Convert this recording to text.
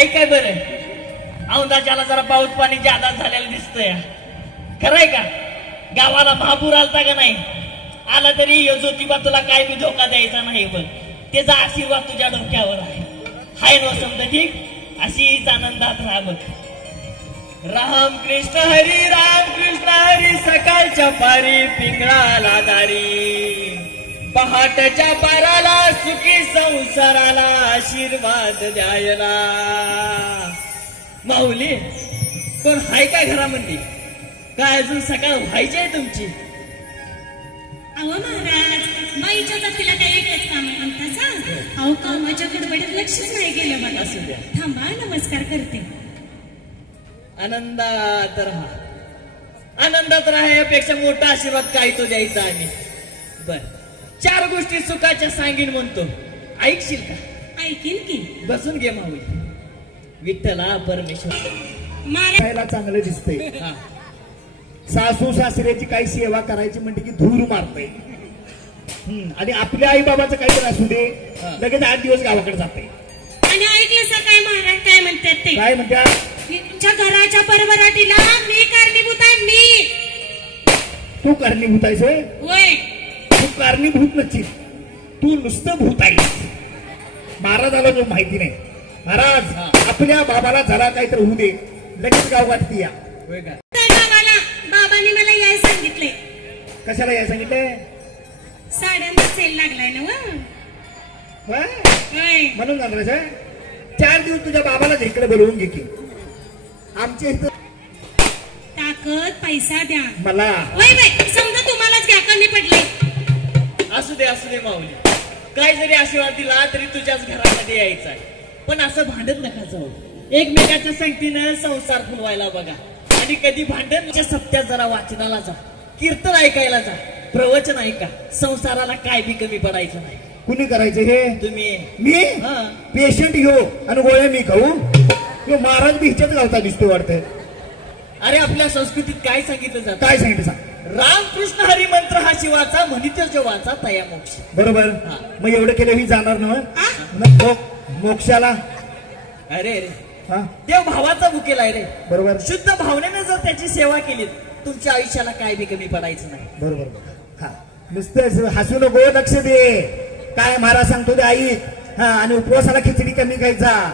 हाय काय बरं औंधाच्याला जरा पाऊस पाणी जादा झालेलं दिसतंय खरंय का गावाला महापूर आलता का नाही आला तरी ज्योतिबा तुला काय बी धोका द्यायचा नाही बघ त्याचा आशीर्वाद तुझ्या डोक्यावर आहे हाय नो समजा ठीक अशीच आनंदात राहा बघ राम कृष्ण हरी सकाळच्या पारी पिंगळाला दारी पहाटच्या पाराला सुखी संसाराला आशीर्वाद द्यायला माऊली कोण हाय काय घरामध्ये काय अजून सकाळ व्हायची आहे तुमची अहो महाराज माईच्या जातीला काय एकच काम म्हणता अहो कामाच्या गडबडीत लक्षच नाही गेलं मला असू द्या थांबा नमस्कार करते आनंदात राहा यापेक्षा मोठा आशीर्वाद काय तो द्यायचा आहे बर 4 गोष्टी सुखाच्या सांगीन म्हणतो ऐकशील का ऐकीन की बसून घे माऊली विठ्ठला परमेश्वर खायला चांगलं दिसतंय सासू सासऱ्याची काही सेवा करायची म्हणते की धूर मारते आणि आपल्या आई बाबाचं काहीतरी असू दे लगेच 8 दिवस गावाकडे जाते आणि ऐकलं सर काय महाराज काय म्हणतात ते काय म्हणत्या तुमच्या घराच्या परभराटीला मी कारणीभूत आहे मी तू कारणीभूत आहेस होय तू कारणीभूत नसशील तू नुसतं भूत आहेस महाराजाला जो माहिती नाही महाराज आपल्या बाबाला झाला काहीतरी होऊ दे लगेच गाव वाटती या गावाला बाबांनी मला याय सांगितलंय कशाला याय सांगितलंय साड्यांचा सेल लागलाय ना होय म्हणून जाणार 4 दिवस तुझ्या बाबाला इकडे बोलवून घे की आमच्या इथं ताकद पैसा द्या मला होय बाई समजा तुम्हालाच घ्या कमी पडले असू दे माऊली काय जरी आशीर्वाद दिला तरी तुझ्याच घरामध्ये यायचं आहे पण असं भांडत नका जाऊ एकमेकाच्या संगतीनं संसार फुलवायला बघा आणि कधी भांडण सत्यात जरा वाचनाला जा कीर्तन ऐकायला जा प्रवचन ऐका संसाराला काय बी कमी पडायचं नाही कुणी करायचं हे तुम्ही मी पेशंट येऊ आणि गोळ्या मी खाऊ तो महाराज बी हिच्याच गावता दिसतो वाटतं अरे आपल्या संस्कृतीत काय सांगितलं जातं काय सांगितलं सांग रामकृष्ण हरी मंत्र हा शिवाचा म्हणित जेवाचा तया मोक्ष बरोबर मग एवढं केलं ही जाणार ना मोक्षाला अरे देव भावाचा बुकेल आहे रे बरोबर शुद्ध भावनेने जर त्याची सेवा केली तुमच्या आयुष्याला काय बी कमी पडायचं नाही बरोबर नुसतं हसू नको लक्ष दे काय महाराज सांगतो ते ऐक आणि उपवासाला खिचडी कमी खायचा